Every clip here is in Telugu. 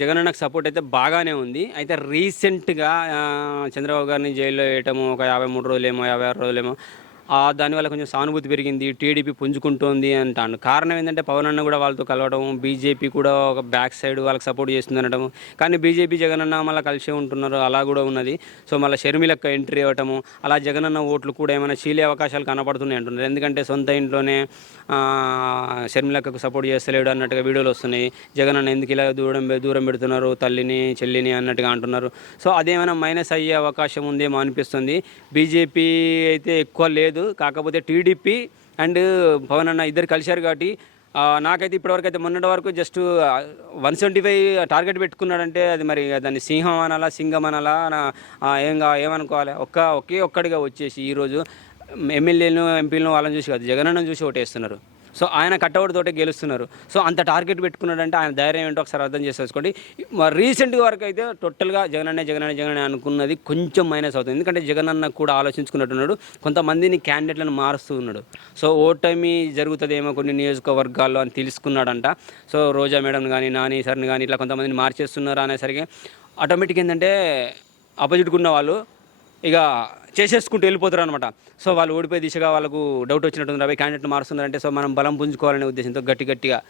జగనన్నకు సపోర్ట్ అయితే బాగానే ఉంది. అయితే రీసెంట్‌గా చంద్రబాబు గారిని జైల్లో వేయటము ఒక 53 రోజులేమో, 56 రోజులేమో దానివల్ల కొంచెం సానుభూతి పెరిగింది. టీడీపీ పుంజుకుంటోంది అంటాండు. కారణం ఏందంటే పవన్ అన్న కూడా వాళ్ళతో కలవడం, బీజేపీ కూడా ఒక బ్యాక్ సైడ్ వాళ్ళకి సపోర్ట్ చేస్తుందనడం. కానీ బీజేపీ, జగనన్న మళ్ళీ కలిసే ఉంటున్నారు. అలా కూడా ఉన్నది. సో, మళ్ళీ షర్మిలక్క ఎంట్రీ ఇవ్వటము, అలా జగనన్న ఓట్లు కూడా ఏమైనా చీలే అవకాశాలు కనపడుతున్నాయి అంటున్నారు. ఎందుకంటే సొంత ఇంట్లోనే షర్మిలక్కకు సపోర్ట్ చేస్తలేడు అన్నట్టుగా వీడియోలు వస్తున్నాయి. జగనన్న ఎందుకు ఇలా దూరం దూరం పెడుతున్నారు తల్లిని, చెల్లిని అన్నట్టుగా అంటున్నారు. సో, అదేమైనా మైనస్ అయ్యే అవకాశం ఉందేమో అనిపిస్తుంది. బీజేపీ అయితే ఎక్కువ లేదు. కాకపోతే టీడీపీ అండ్ పవన్ అన్న ఇద్దరు కలిశారు కాబట్టి నాకైతే ఇప్పటివరకు అయితే మొన్నటి వరకు జస్ట్ 175 టార్గెట్ పెట్టుకున్నాడంటే అది మరి దాన్ని సింహం అనాలా, సింగం అనాలా, ఏమనుకోవాలి. ఒకే ఒక్కడిగా వచ్చేసి ఈరోజు ఎమ్మెల్యేలను, ఎంపీలను వాళ్ళని చూసి కాదు, జగనన్నను చూసి ఓటేస్తున్నారు. సో, ఆయన కట్అవుట్ తోటే గెలుస్తున్నారు. సో, అంత టార్గెట్ పెట్టుకున్నాడంటే ఆయన ధైర్యం ఏంటో ఒకసారి అర్థం చేసుకోండి. రీసెంట్ వరకు అయితే టోటల్గా జగనన్నే అనుకున్నది కొంచెం మైనస్ అవుతుంది. ఎందుకంటే జగనన్న కూడా ఆలోచించుకున్నట్టున్నాడు. కొంతమందిని క్యాండిడేట్లను మారుస్తూ ఉన్నాడు. సో, ఓటమి జరుగుతుందేమో కొన్ని నియోజకవర్గాల్లో అని తెలుసుకున్నాడంట. సో, రోజా మేడం కానీ, నాని సార్ని కానీ ఇట్లా కొంతమందిని మార్చేస్తున్నారు అనేసరికి ఆటోమేటిక్ ఏంటంటే ఆపోజిట్గా ఉన్న వాళ్ళు ఇక చేసేసుకుంటూ వెళ్ళిపోతారు అనమాట. సో, వాళ్ళు ఓడిపోయే దిశగా వాళ్ళకు డౌట్ వచ్చినట్టుంది. అవి క్యాండిడేట్ మారుస్తున్నారంటే సో మనం బలం పుంజుకోవాలనే ఉద్దేశంతో గట్టిగా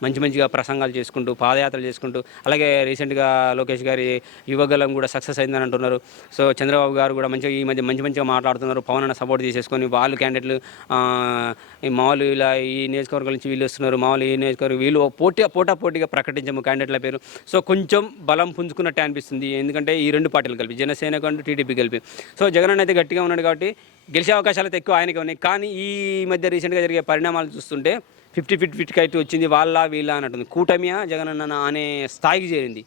మంచిగా ప్రసంగాలు చేసుకుంటూ, పాదయాత్రలు చేసుకుంటూ, అలాగే రీసెంట్గా లోకేష్ గారి యువగలం కూడా సక్సెస్ అయిందని అంటున్నారు. సో, చంద్రబాబు గారు కూడా మంచిగా ఈ మధ్య మంచిగా మాట్లాడుతున్నారు. పవన్ అన్న సపోర్ట్ చేసేసుకొని వాళ్ళు క్యాండిడేట్లు మామూలు ఇలా ఈ నియోజకవర్గం నుంచి వీళ్ళు వస్తున్నారు, మామూలు ఈ నియోజకవర్గం వీళ్ళు పోటాపోటీగా ప్రకటించాము క్యాండిడేట్ల పేరు. సో, కొంచెం బలం పుంజుకున్నట్టే అనిపిస్తుంది. ఎందుకంటే ఈ రెండు పార్టీలు కలిపి, జనసేన కంటే టీడీపీ కలిపి. సో, జగన్ అయితే గట్టిగా ఉన్నాడు కాబట్టి గెలిచే అవకాశాలు అయితే ఎక్కువ ఆయనకే ఉన్నాయి. కానీ ఈ మధ్య రీసెంట్గా జరిగే పరిణామాలు చూస్తుంటే 50-50 అయితే వచ్చింది. వాళ్ళ వీళ్ళ అన్నట్టుంది. కూటమియా జగనన్న అనే స్థాయికి చేరింది.